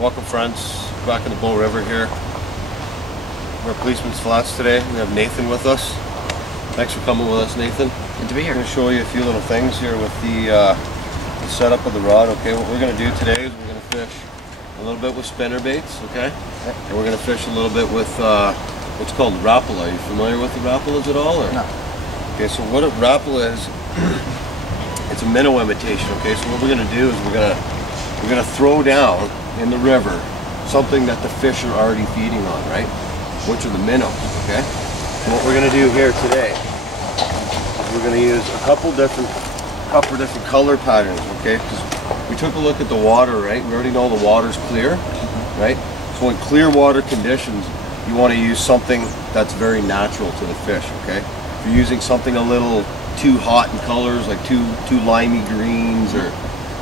Welcome friends, back in the Bow River here. We're at Policeman's Flats today. We have Nathan with us. Thanks for coming with us, Nathan. Good to be here. I'm going to show you a few little things here with the setup of the rod. Okay, what we're going to do today is we're going to fish a little bit with spinner baits, okay? And we're going to fish a little bit with what's called Rapala. Are you familiar with the Rapalas at all? Or? No. Okay, so what a Rapala is, it's a minnow imitation, okay? So what we're going to do is we're going to throw down in the river something that the fish are already feeding on, right? Which are the minnows, okay? And what we're going to do here today is we're going to use a couple different color patterns, okay? Because we took a look at the water, right? We already know the water's clear, right? So in clear water conditions, you want to use something that's very natural to the fish, okay? If you're using something a little too hot in colors, like too limey greens or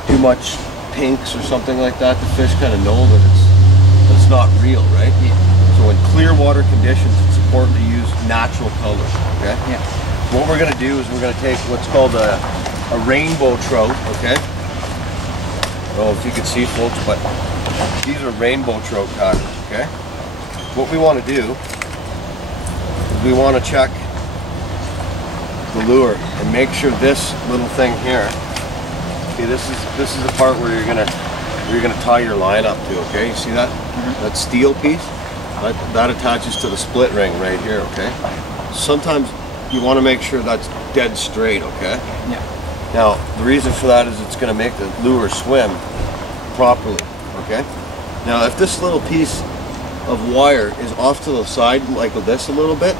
too much pinks or something like that, the fish kind of know that it's not real, right? Yeah. So in clear water conditions, it's important to use natural colors, okay? Yeah. What we're going to do is we're going to take what's called a rainbow trout, okay? I don't know if you can see, folks, but these are rainbow trout patterns, okay? What we want to do is we want to check the lure and make sure this little thing here, okay, this is the part where you're gonna tie your line up to, okay? You see that? That steel piece? That attaches to the split ring right here, okay? Sometimes you want to make sure that's dead straight, okay? Yeah. Now, the reason for that is it's gonna make the lure swim properly, okay? Now, if this little piece of wire is off to the side like this a little bit,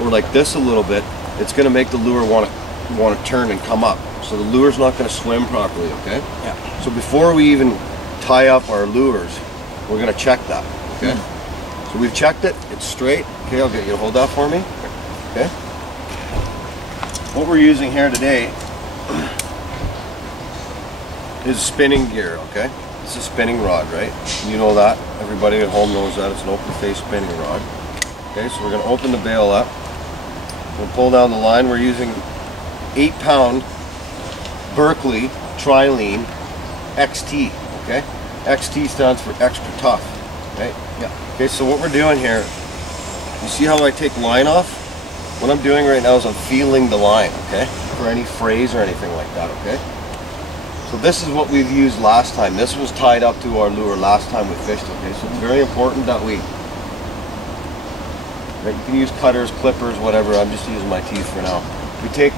or like this a little bit, it's going to make the lure want to turn and come up. So the lure's not going to swim properly, okay? Yeah. So before we even tie up our lures, we're going to check that, okay? So we've checked it, it's straight. Okay, I'll get you to hold that for me. Okay? What we're using here today is spinning gear, okay? It's a spinning rod, right? You know that. Everybody at home knows that. It's an open face spinning rod. Okay, so we're going to open the bail up. We'll pull down the line. We're using 8-pound Berkley Trilene XT, okay? XT stands for extra tough, right? Yeah. Okay, so what we're doing here, you see how I take line off? What I'm doing right now is I'm feeling the line, okay? For any frays or anything like that, okay? So this is what we've used last time. This was tied up to our lure last time we fished, okay? So it's very important that you can use cutters, clippers, whatever. I'm just using my teeth for now. We take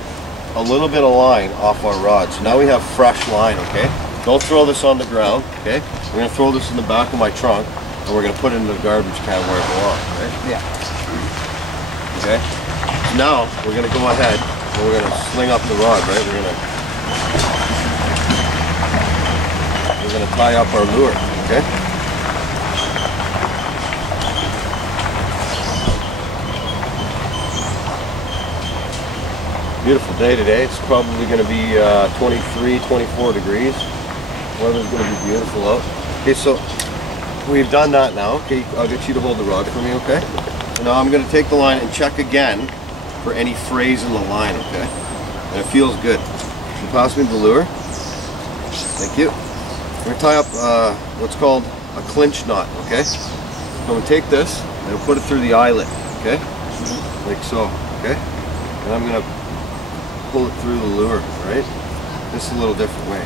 a little bit of line off our rod. So now we have fresh line, okay? Don't throw this on the ground, okay? We're going to throw this in the back of my trunk, and we're going to put it in the garbage can where it belongs, right? Yeah. Okay? So now, we're going to go ahead, and we're going to sling up the rod, right? We're going to tie up our lure, okay? Beautiful day today. It's probably going to be 23, 24 degrees. Weather's going to be beautiful out. Okay, so we've done that now. Okay, I'll get you to hold the rod for me, okay? So now I'm going to take the line and check again for any frays in the line, okay? And it feels good. You pass me the lure. Thank you. We're going to tie up what's called a clinch knot, okay? I'm going to take this and put it through the eyelet, okay? Like so, okay? And I'm going to pull it through the lure, right? This is a little different way.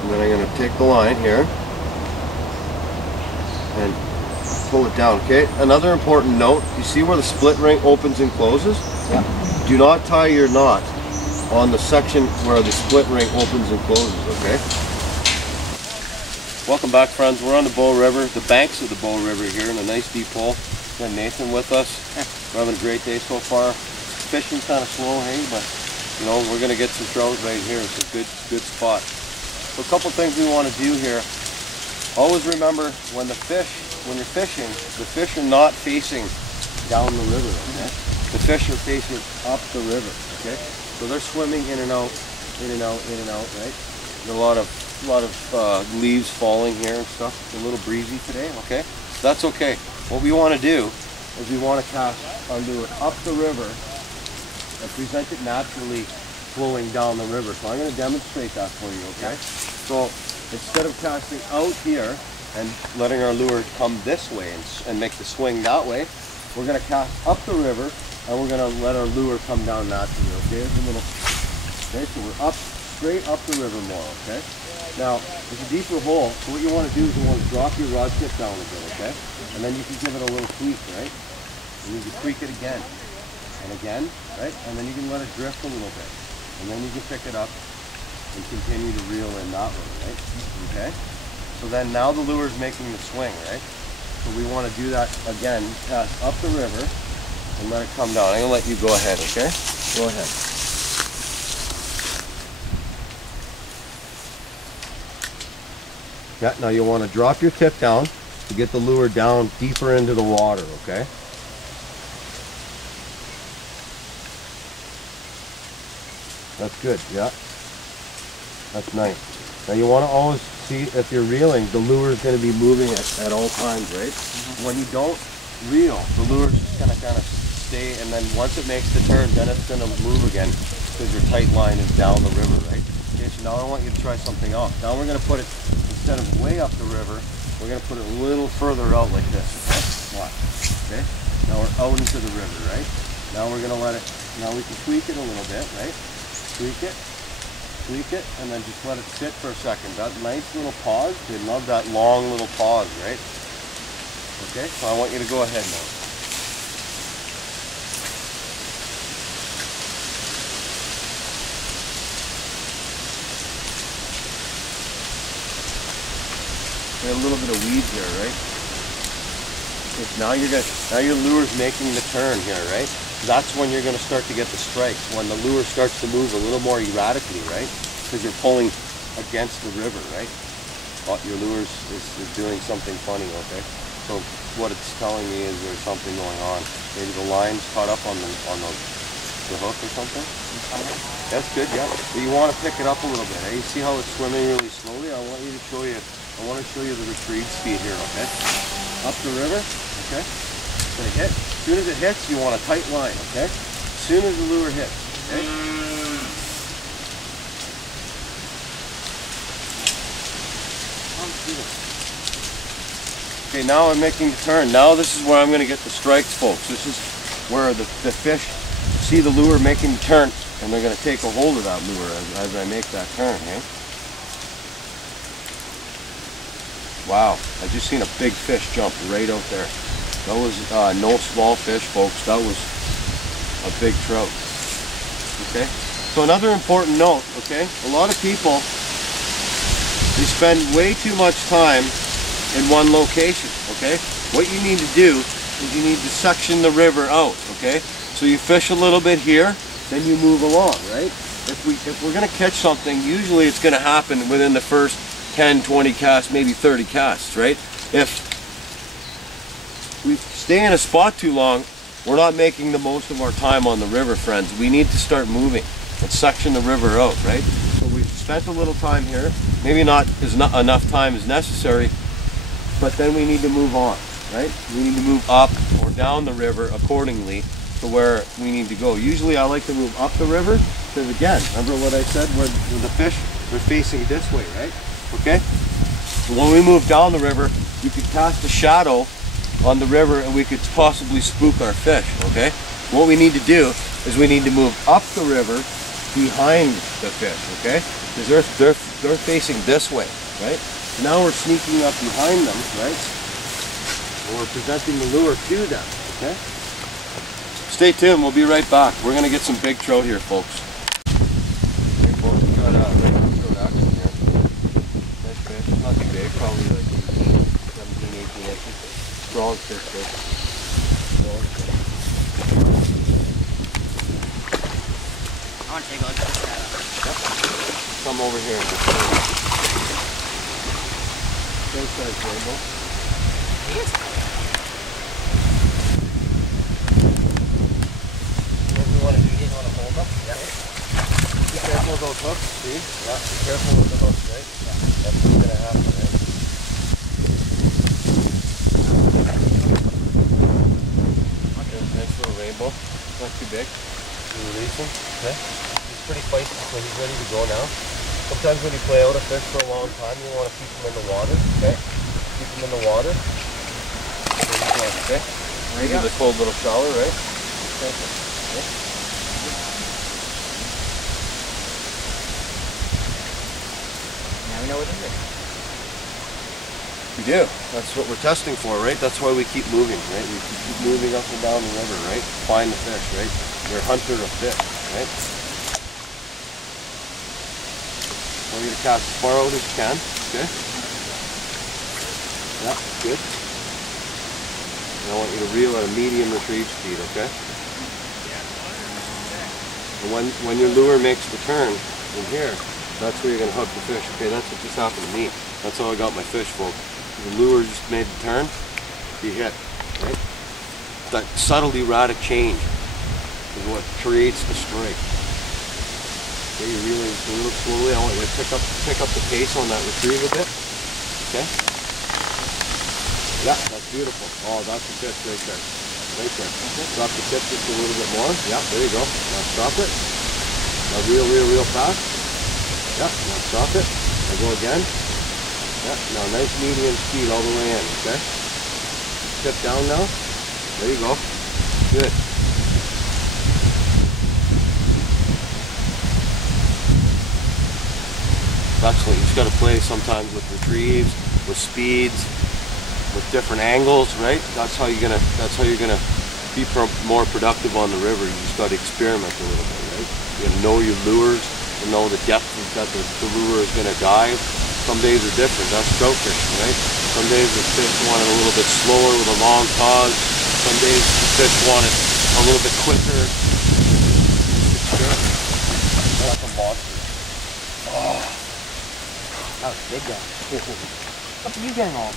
And then I'm going to take the line here and pull it down, okay? Another important note, you see where the split ring opens and closes? Yeah. Do not tie your knot on the section where the split ring opens and closes, okay? Welcome back, friends. We're on the Bow River, the banks of the Bow River here in a nice deep hole. We have Nathan with us. We're having a great day so far. Fishing's kind of slow, hey, but you know, we're gonna get some trout right here. It's a good spot. So a couple things we want to do here. Always remember when you're fishing, the fish are not facing down the river, okay? The fish are facing up the river, okay? So they're swimming in and out, in and out, in and out, right? There's a lot of leaves falling here and stuff. It's a little breezy today, okay? That's okay. What we want to do is we want to cast our lure up the river and present it naturally flowing down the river. So I'm going to demonstrate that for you, okay? So instead of casting out here and letting our lure come this way and make the swing that way, we're going to cast up the river and we're going to let our lure come down naturally, okay? It's a little, okay, so we're up, straight up the river more, okay? Now, it's a deeper hole, so what you want to do is you want to drop your rod tip down a bit, okay? And then you can give it a little tweak, right? And you can tweak it again and again, right? And then you can let it drift a little bit. And then you can pick it up and continue to reel in that way, right? Okay? So then now the lure is making the swing, right? So we want to do that again, cast up the river and let it come down. I'm going to let you go ahead, okay? Go ahead. Yeah, now you want to drop your tip down to get the lure down deeper into the water, okay? That's good, yeah. That's nice. Now you want to always see, if you're reeling, the lure is going to be moving at all times, right? When you don't reel, the lure is just going to kind of stay, and then once it makes the turn, then it's going to move again because your tight line is down the river, right? Okay, so now I want you to try something else. Now we're going to put it, instead of way up the river, we're going to put it a little further out like this, okay? Watch, okay? Now we're out into the river, right? Now we're going to let it, now we can tweak it a little bit, right? Tweak it, and then just let it sit for a second. That nice little pause, they love that long little pause, right? Okay, so I want you to go ahead now. Got a little bit of weed here, right? Now your lure's making the turn here, right? That's when you're going to start to get the strikes, when the lure starts to move a little more erratically, right? Because you're pulling against the river, right? But your lure is doing something funny, okay? So what it's telling me is there's something going on. Maybe the line's caught up on the hook or something? That's good, yeah. But you want to pick it up a little bit, eh? You see how it's swimming really slowly? I want to show you the retrieve speed here, okay? Up the river, okay? It's going to hit. As soon as it hits, you want a tight line, okay? As soon as the lure hits, okay? Okay, now I'm making the turn. Now this is where I'm going to get the strikes, folks. This is where the fish see the lure making the turn, and they're going to take a hold of that lure as I make that turn, eh? Wow, I just seen a big fish jump right out there. That was no small fish, folks. That was a big trout. Okay? So another important note, okay? A lot of people, they spend way too much time in one location, okay? What you need to do is you need to section the river out, okay? So you fish a little bit here, then you move along, right? If we're gonna catch something, usually it's gonna happen within the first 10, 20 casts, maybe 30 casts, right? If we stay in a spot too long, we're not making the most of our time on the river, friends. We need to start moving and section the river out, right? So we've spent a little time here, maybe not enough time as necessary, but then we need to move on, right? We need to move up or down the river accordingly to where we need to go. Usually I like to move up the river, because again, remember what I said, where the fish are facing this way, right? Okay? So when we move down the river, you could cast a shadow on the river and we could possibly spook our fish, okay? What we need to do is we need to move up the river behind the fish, okay? Because they're facing this way, right? So now we're sneaking up behind them, right? And we're presenting the lure to them, okay? Stay tuned, we'll be right back. We're gonna get some big trout here, folks. Okay, folks, we got regular trout action here. Nice fish, not too big, probably like 17, 18 inches. Strong fish, though. Strong fish. I want to take a look at that. Yep. Come over here and show you. Same size rainbow. Yes. What we want to do, you want to hold them? Yeah. Be careful with those hooks, see? Yeah, be careful with the hooks, right? Yeah. That's what's going to happen, right? Okay, nice little rainbow. Not too big. You release him, okay? He's pretty feisty, so he's ready to go now. Sometimes when you play out a fish for a long time, you want to keep them in the water, okay? Keep them in the water. There you go, okay? There you Give go. it a cold little shower, right? Okay. Now we know what it is. We do. That's what we're testing for, right? That's why we keep moving, right? We keep moving up and down the river, right? Find the fish, right? You're a hunter of fish, right? I want you to cast as far out as you can, okay? Yeah, good. And I want you to reel at a medium retrieve speed, okay? And when your lure makes the turn in here, that's where you're going to hook the fish. Okay, that's what just happened to me. That's how I got my fish, folks. The lure just made the turn, you hit, right? That subtle erratic change is what creates the strike. Okay, you're reeling a little slowly. I want you to pick up the pace on that retrieve a bit. Okay? Yeah, that's beautiful. Oh, that's the fish right there. Right there. Drop the tip just a little bit more. Yeah, there you go. Now stop it. Now reel fast. Yeah, now stop it. Now go again. Yeah, now nice medium speed all the way in, okay? Tip down now. There you go. Good. Excellent. You just got to play sometimes with retrieves, with speeds, with different angles, right? That's how you're gonna be more productive on the river. You just got to experiment a little bit, right? You got to know your lures, to know the depth that the lure is gonna dive. Some days are different. That's trout fishing, right? Some days the fish want it a little bit slower with a long pause. Some days the fish want it a little bit quicker. Experiment. That's a monster. That was a big guy. What are you getting on?